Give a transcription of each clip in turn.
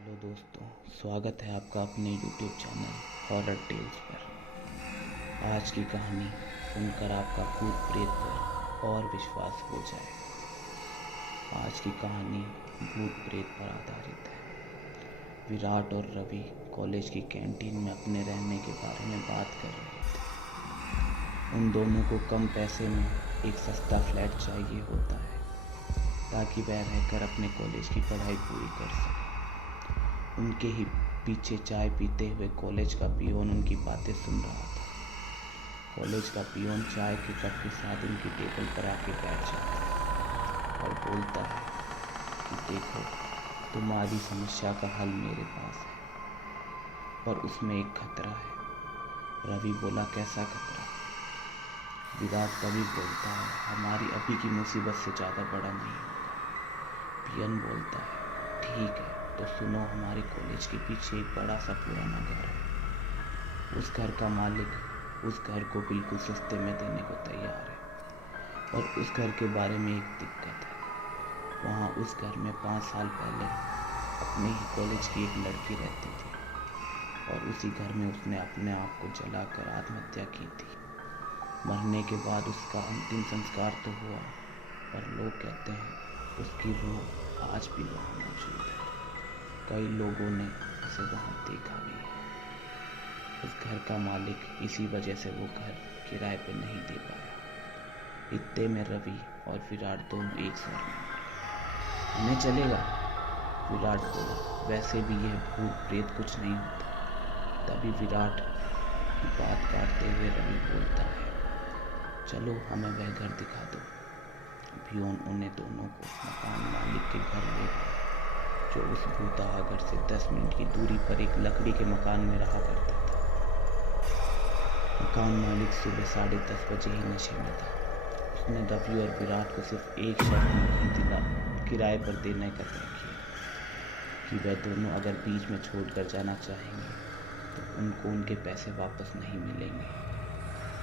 Hello दोस्तों, स्वागत है आपका अपने YouTube चैनल हॉरर टेल्स पर। आज की कहानी सुनकर आपका भूत प्रेत पर और विश्वास हो जाएगा। आज की कहानी भूत प्रेत पर आधारित है। विराट और रवि कॉलेज की कैंटीन में अपने रहने के बारे में बात कर रहे थे। उन दोनों को कम पैसे में एक सस्ता फ्लैट चाहिए होता है ताकि वह रहकर अपने कॉलेज की पढ़ाई पूरी कर सके। उनके ही पीछे चाय पीते हुए कॉलेज का पियोन उनकी बातें सुन रहा था। कॉलेज का पियोन चाय के कप के साथ उनकी टेबल पर आके बैठ जाता है और बोलता है कि देखो, तुम्हारी समस्या का हल मेरे पास है, पर उसमें एक खतरा है। रवि बोला, कैसा खतरा? विराट तभी बोलता है, हमारी अभी की मुसीबत से ज़्यादा बड़ा नहीं होगा। पियन बोलता है, ठीक है तो सुनो, हमारे कॉलेज के पीछे एक बड़ा सा पुराना घर है। उस घर का मालिक उस घर को बिल्कुल सस्ते में देने को तैयार है, और उस घर के बारे में एक दिक्कत है। वहाँ उस घर में 5 साल पहले अपने ही कॉलेज की एक लड़की रहती थी, और उसी घर में उसने अपने आप को जलाकर आत्महत्या की थी। मरने के बाद उसका अंतिम संस्कार तो हुआ, पर लोग कहते हैं उसकी रूह आज भी वहाँ मौजूद है। कई लोगों ने उसे वहाँ देखा भी है। उस घर का मालिक इसी वजह से वो घर किराए पे नहीं दे पाया। इतने में रवि और विराट दोनों एक स्वर में, हमें चलेगा। विराट बोला, वैसे भी यह भूत प्रेत कुछ नहीं होता। तभी विराट की बात काटते हुए रवि बोलता है, चलो हमें वह घर दिखा दो। पियोन उन्हें दोनों को मकान मालिक के घर ले गया, जो उस भूतहा घर से 10 मिनट की दूरी पर एक लकड़ी के मकान में रहा करता था। मकान मालिक सुबह 10:30 बजे ही नशे में था। उसने रवि और विराट को सिर्फ एक शर्त में किराए पर देने का तय किया कि वह दोनों अगर बीच में छोड़कर जाना चाहेंगे तो उनको उनके पैसे वापस नहीं मिलेंगे।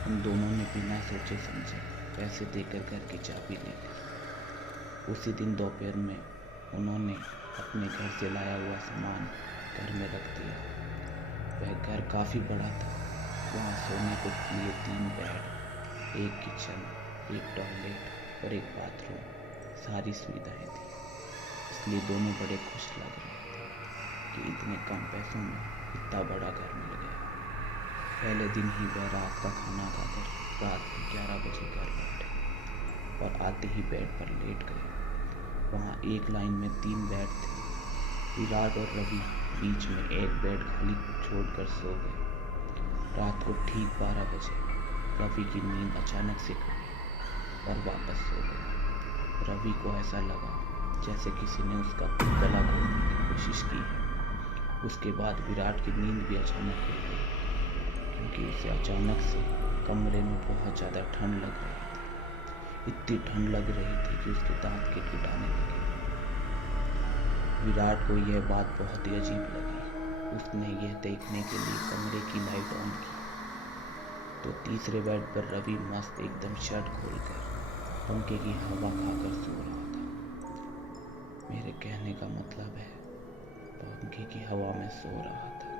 उन दोनों ने बिना सोचे समझे पैसे देकर घर की चाबी ले ली। उसी दिन दोपहर में उन्होंने अपने घर से लाया हुआ सामान घर में रख दिया। वह घर काफ़ी बड़ा था। वहाँ सोने के लिए 3 बेड, एक किचन, एक टॉयलेट और एक बाथरूम, सारी सुविधाएं थी। इसलिए दोनों बड़े खुश लग रहे थे कि इतने कम पैसों में इतना बड़ा घर मिल गया। पहले दिन ही वह रात का खाना खाकर रात के 11 बजे घर लौटे और आते ही बेड पर लेट गए। वहाँ एक लाइन में 3 बेड थे। विराट और रवि बीच में एक बेड खाली छोड़कर सो गए। रात को ठीक 12 बजे रवि की नींद अचानक से खुली और वापस सो गया। रवि को ऐसा लगा जैसे किसी ने उसका गला घोटने की कोशिश की है। उसके बाद विराट की नींद भी अचानक खुल गई, क्योंकि उसे अचानक से कमरे में बहुत ज़्यादा ठंड लग रही थी। इतनी ठंड लग रही थी कि उसके दांत किटकिटाने लगे। विराट को यह बात बहुत ही अजीब लगी। उसने यह देखने के लिए कमरे की लाइट ऑन की तो तीसरे बेड पर रवि मस्त एकदम शर्ट खोलकर पंखे की हवा खाकर सो रहा था। मेरे कहने का मतलब है, पंखे की हवा में सो रहा था।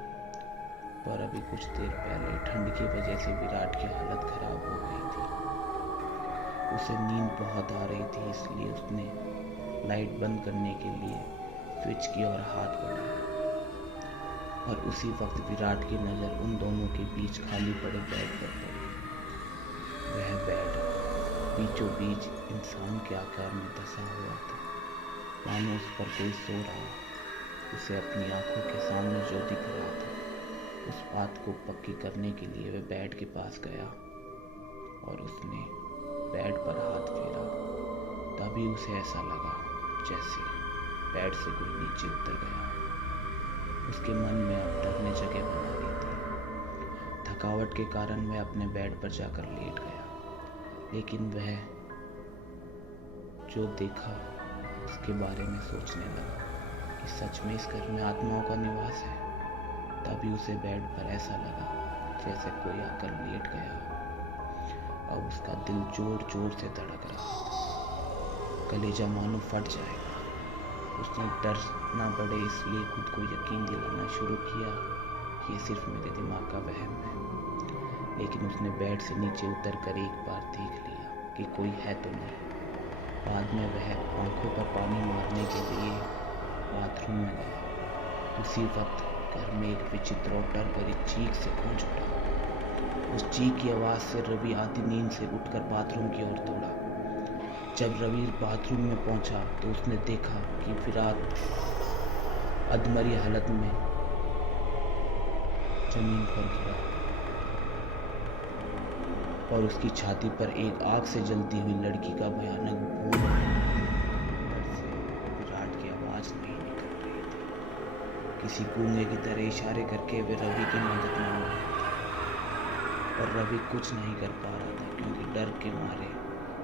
पर अभी कुछ देर पहले ठंड की वजह से विराट की हालत खराब हो गई थी। उसे नींद बहुत आ रही थी, इसलिए उसने लाइट बंद करने के लिए स्विच की और हाथ बढ़ाया। और उसी वक्त विराट की नज़र उन दोनों के बीच खाली पड़े बेड पर पड़ी। वह बेड बीचों बीच इंसान के आकार में धंसा हुआ था, मानो उस पर कोई सो रहा। उसे अपनी आंखों के सामने जो दिख रहा था, उस बात को पक्की करने के लिए वह बेड के पास गया और उसने बेड पर हाथ फेरा। तभी उसे ऐसा लगा जैसे बेड से कोई नीचे उतर गया। उसके मन में अब डरने जगह बना ली थी। थकावट के कारण वह अपने बेड पर जाकर लेट गया, लेकिन वह जो देखा उसके बारे में सोचने लगा कि सच में इस घर में आत्माओं का निवास है। तभी उसे बेड पर ऐसा लगा जैसे कोई आकर लेट गया। अब उसका दिल जोर जोर से धड़क रहा था, कलेजा मानो फट जाएगा। उसने डर ना बढ़े इसलिए खुद को यकीन दिलाना शुरू किया कि ये सिर्फ मेरे दिमाग का वहम है। लेकिन उसने बेड से नीचे उतरकर एक बार देख लिया कि कोई है तो नहीं। बाद में वह आंखों पर पानी मारने के लिए बाथरूम में गया। उसी वक्त घर में एक विचित्र और डर भरी चीख से गूंज उठा। उस चीख की आवाज़ से रवि आधी नींद से उठकर बाथरूम की ओर दौड़ा। जब रवि बाथरूम में पहुंचा तो उसने देखा कि विराट अधमरी हालत में जमीन पर गिरा और उसकी छाती पर एक आग से जलती हुई लड़की का भयानक बूंद। डर से विराट की आवाज़ नहीं निकल रही थी। किसी गूंगे की तरह इशारे करके वे रवि की मदद मांग रहे थे और रवि कुछ नहीं कर पा रहा था क्योंकि डर के मारे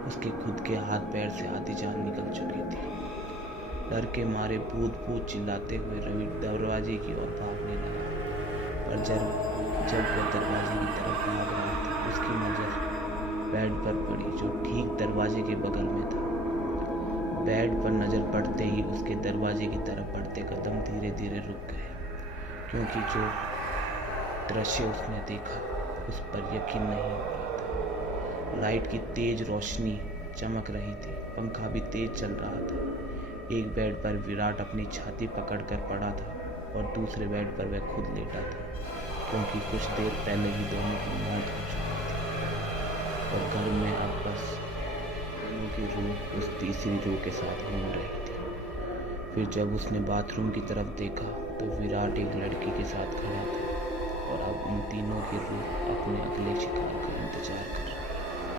उसके खुद के हाथ पैर से आधी जान निकल चुकी थी। डर के मारे भूत भूत चिल्लाते हुए रवि दरवाजे की ओर भागने लगा। पर जब वह दरवाजे की तरफ भाग रहा था उसकी नज़र बेड पर पड़ी जो ठीक दरवाजे के बगल में था। बेड पर नज़र पड़ते ही उसके दरवाजे की तरफ बढ़ते कदम धीरे धीरे रुक गए क्योंकि जो दृश्य उसने देखा उस पर यकीन नहीं हो रहा था। लाइट की तेज रोशनी चमक रही थी, पंखा भी तेज चल रहा था। एक बेड पर विराट अपनी छाती पकड़कर पड़ा था और दूसरे बेड पर वह खुद लेटा था क्योंकि कुछ देर पहले ही दोनों की मौत हो चुकी थी और घर में अब बस दोनों की रूह उस तीसरी रूह के साथ घूम रही थी। फिर जब उसने बाथरूम की तरफ देखा तो विराट एक लड़की के साथ खड़ा था और अब उन तीनों की रूह अपने अगले शिकार का इंतजार कर